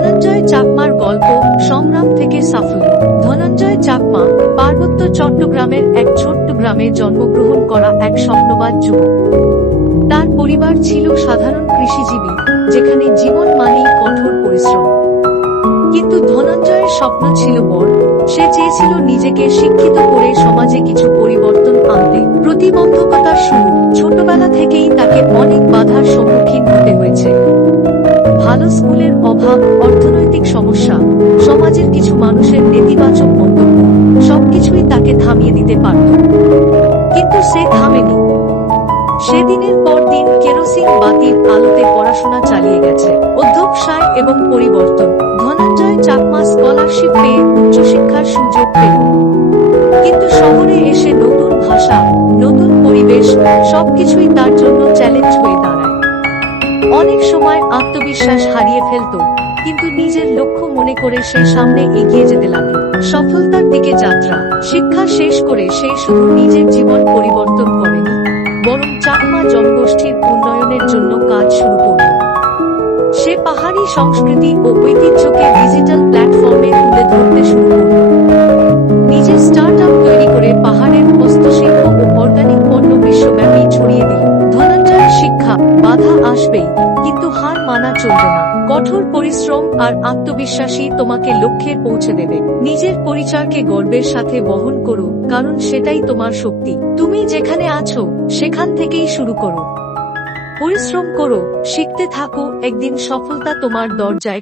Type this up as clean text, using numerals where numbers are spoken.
ধনঞ্জয় চাকমার গল্প সংগ্রাম থেকে সাফল্য। ধনঞ্জয় চাকমা পার্বত্য চট্টগ্রামের এক ছোট্ট গ্রামে জন্মগ্রহণ করা এক স্বপ্নবাজ যুবক। তার পরিবার ছিল সাধারণ কৃষিজীবী, যেখানে জীবন মানেই কঠোর পরিশ্রম। কিন্তু ধনঞ্জয়ের স্বপ্ন ছিল বড়। সে চেয়েছিল নিজেকে শিক্ষিত করে সমাজে কিছু পরিবর্তন আনতে। প্রতিবন্ধকতার শুরু ছোটবেলা থেকেই তাকে অনেক বাধার সম্মুখীন হতে হয়েছে। ভালো স্কুলের অভাব, অর্থনৈতিক সমস্যা, সমাজের কিছু মানুষের নেতিবাচক মন্তব্য সবকিছুই তাকে থামিয়ে দিতে পারত। কিন্তু সে থামেনি। সেদিনের পর দিন কেরোসিন বাতির আলোতে পড়াশোনা চালিয়ে গেছে। অধ্যবসায় এবং পরিবর্তন। ধনঞ্জয় চাকমা স্কলারশিপ পেয়ে উচ্চশিক্ষার সুযোগ পেল। কিন্তু শহরে এসে নতুন ভাষা, নতুন পরিবেশ সবকিছুই তার জন্য চ্যালেঞ্জ হয়ে দাঁড়ায়। অনেক সময় আত্মবিশ্বাস হারিয়ে ফেলত, কিন্তু নিজের লক্ষ্য মনে করে সে সামনে এগিয়ে যেতে লাগল। সফলতার দিকে যাত্রা। শিক্ষা শেষ করে সে শুধু নিজের জীবন পরিবর্তন করেনি, বরং চাকমা জনগোষ্ঠীর উন্নয়নের জন্য কাজ শুরু করল। সে পাহাড়ি সংস্কৃতি ও ঐতিহ্যকে ডিজিটাল প্ল্যাটফর্মে তুলে ধরতে শুরু করল। নিজের স্টার্টআপ তৈরি করে পাহাড়ের হস্তশিল্প ও অর্গানিক পণ্য বিশ্বব্যাপী ছড়িয়ে দিল। ধনঞ্জয়ের শিক্ষা, বাধা আসবেই, কিন্তু হার মানা চলবে না। কঠোর পরিশ্রম আর আত্মবিশ্বাসী তোমাকে লক্ষ্যে পৌঁছে দেবে। নিজের পরিচয়কে গর্বের সাথে বহন করো, কারণ সেটাই তোমার শক্তি। তুমি যেখানে আছো সেখান থেকেই শুরু করো। পরিশ্রম করো, শিখতে থাকো, একদিন সফলতা তোমার দরজায়